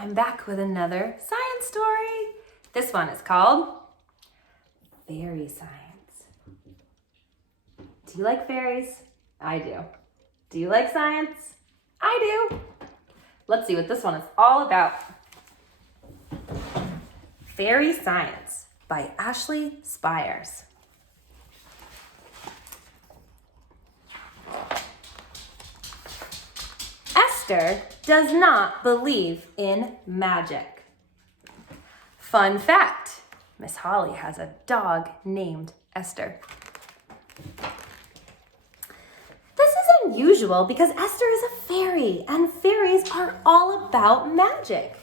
I'm back with another science story. This one is called Fairy Science. Do you like fairies? I do. Do you like science? I do. Let's see what this one is all about. Fairy Science by Ashley Spires. Esther does not believe in magic. Fun fact, Miss Holly has a dog named Esther. This is unusual because Esther is a fairy and fairies are all about magic.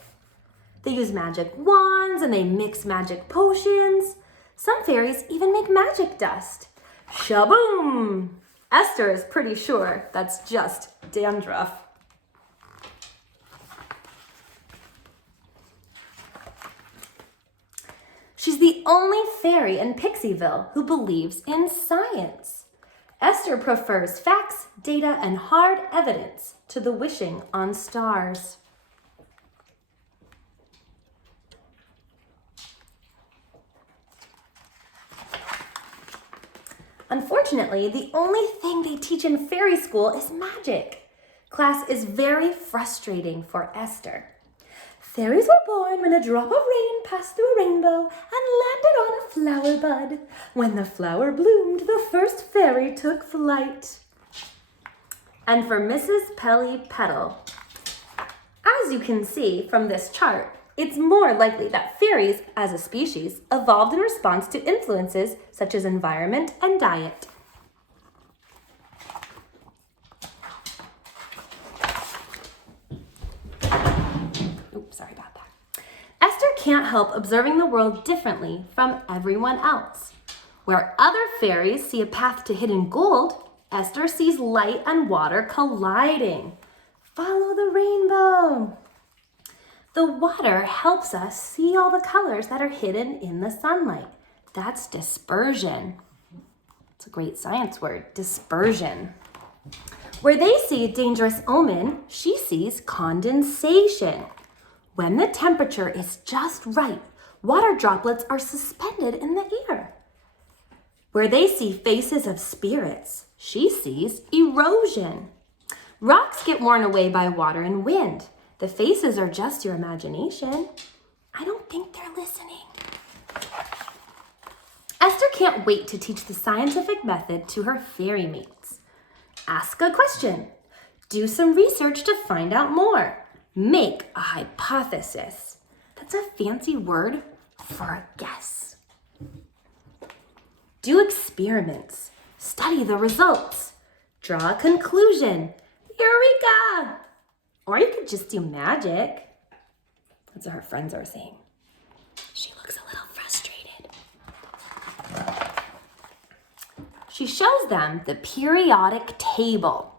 They use magic wands and they mix magic potions. Some fairies even make magic dust. Shaboom! Esther is pretty sure that's just dandruff. She's the only fairy in Pixieville who believes in science. Esther prefers facts, data, and hard evidence to the wishing on stars. Unfortunately, the only thing they teach in fairy school is magic. Class is very frustrating for Esther. Fairies were born when a drop of rain passed through a rainbow and landed on a flower bud. When the flower bloomed, the first fairy took flight. And for Mrs. Pelly Petal, as you can see from this chart, it's more likely that fairies, as a species, evolved in response to influences such as environment and diet. Sorry about that. Esther can't help observing the world differently from everyone else. Where other fairies see a path to hidden gold, Esther sees light and water colliding. Follow the rainbow. The water helps us see all the colors that are hidden in the sunlight. That's dispersion. It's a great science word, dispersion. Where they see a dangerous omen, she sees condensation. When the temperature is just right, water droplets are suspended in the air. Where they see faces of spirits, she sees erosion. Rocks get worn away by water and wind. The faces are just your imagination. I don't think they're listening. Esther can't wait to teach the scientific method to her fairy mates. Ask a question. Do some research to find out more. Make a hypothesis. That's a fancy word for a guess. Do experiments. Study the results. Draw a conclusion. Eureka! Or you could just do magic. That's what her friends are saying. She looks a little frustrated. She shows them the periodic table.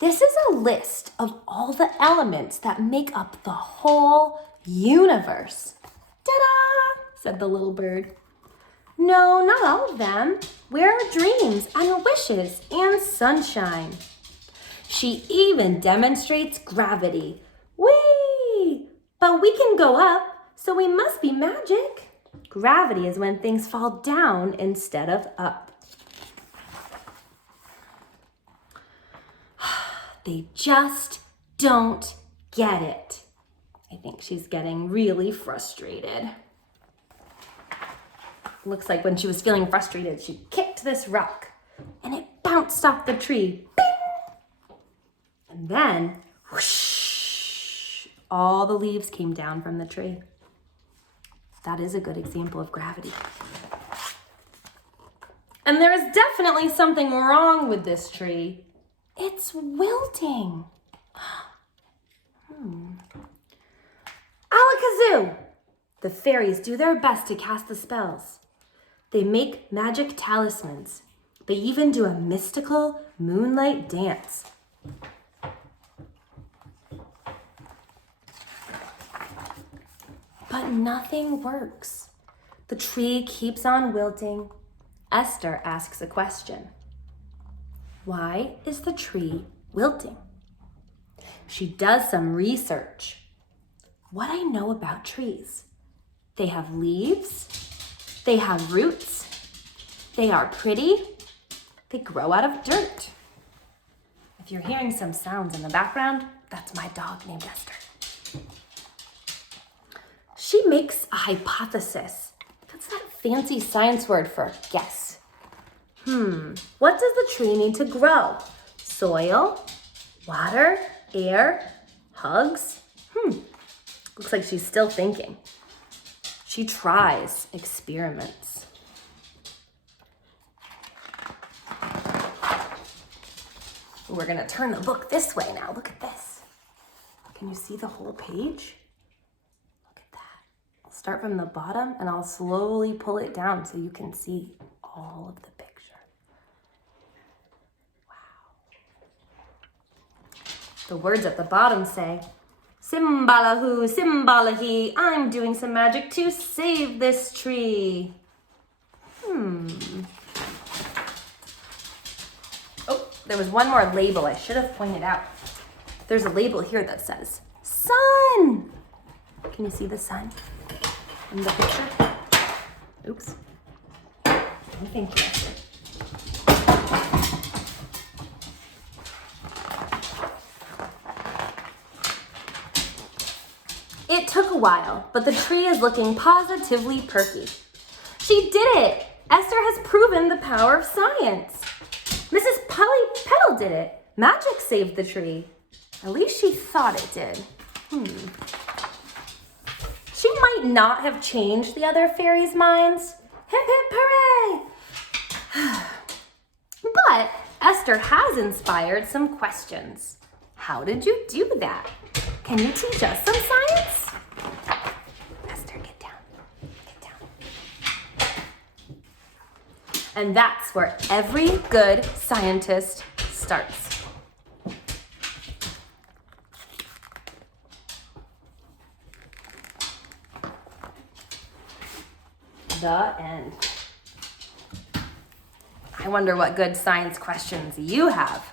This is a list of all the elements that make up the whole universe. Ta-da! Said the little bird. No, not all of them. Where are dreams and wishes and sunshine? She even demonstrates gravity. Whee! But we can go up, so we must be magic. Gravity is when things fall down instead of up. They just don't get it. I think she's getting really frustrated. Looks like when she was feeling frustrated, she kicked this rock and it bounced off the tree. Bing! And then, whoosh, all the leaves came down from the tree. That is a good example of gravity. And there is definitely something wrong with this tree. It's wilting. Alakazoo! The fairies do their best to cast the spells. They make magic talismans. They even do a mystical moonlight dance. But nothing works. The tree keeps on wilting. Esther asks a question. Why is the tree wilting? She does some research. what I know about trees. They have leaves, they have roots, they are pretty, they grow out of dirt. If you're hearing some sounds in the background, that's my dog named Esther. She makes a hypothesis. That's that fancy science word for guess. What does the tree need to grow? Soil, water, air, hugs? Looks like she's still thinking. She tries experiments. We're gonna turn the book this way now. Look at this. Can you see the whole page? Look at that. I'll start from the bottom and I'll slowly pull it down so you can see all of the picture. Wow. The words at the bottom say, Simbalahu, Simbalahi, I'm doing some magic to save this tree. Oh, there was one more label I should have pointed out. There's a label here that says, sun. Can you see the sun in the picture? Oops. Thank you. It took a while, but the tree is looking positively perky. She did it! Esther has proven the power of science. Mrs. Petal did it. Magic saved the tree. At least she thought it did. She might not have changed the other fairies' minds. Hip hip hooray! But Esther has inspired some questions. How did you do that? Can you teach us some science? Esther, get down. Get down. And that's where every good scientist starts. The end. I wonder what good science questions you have.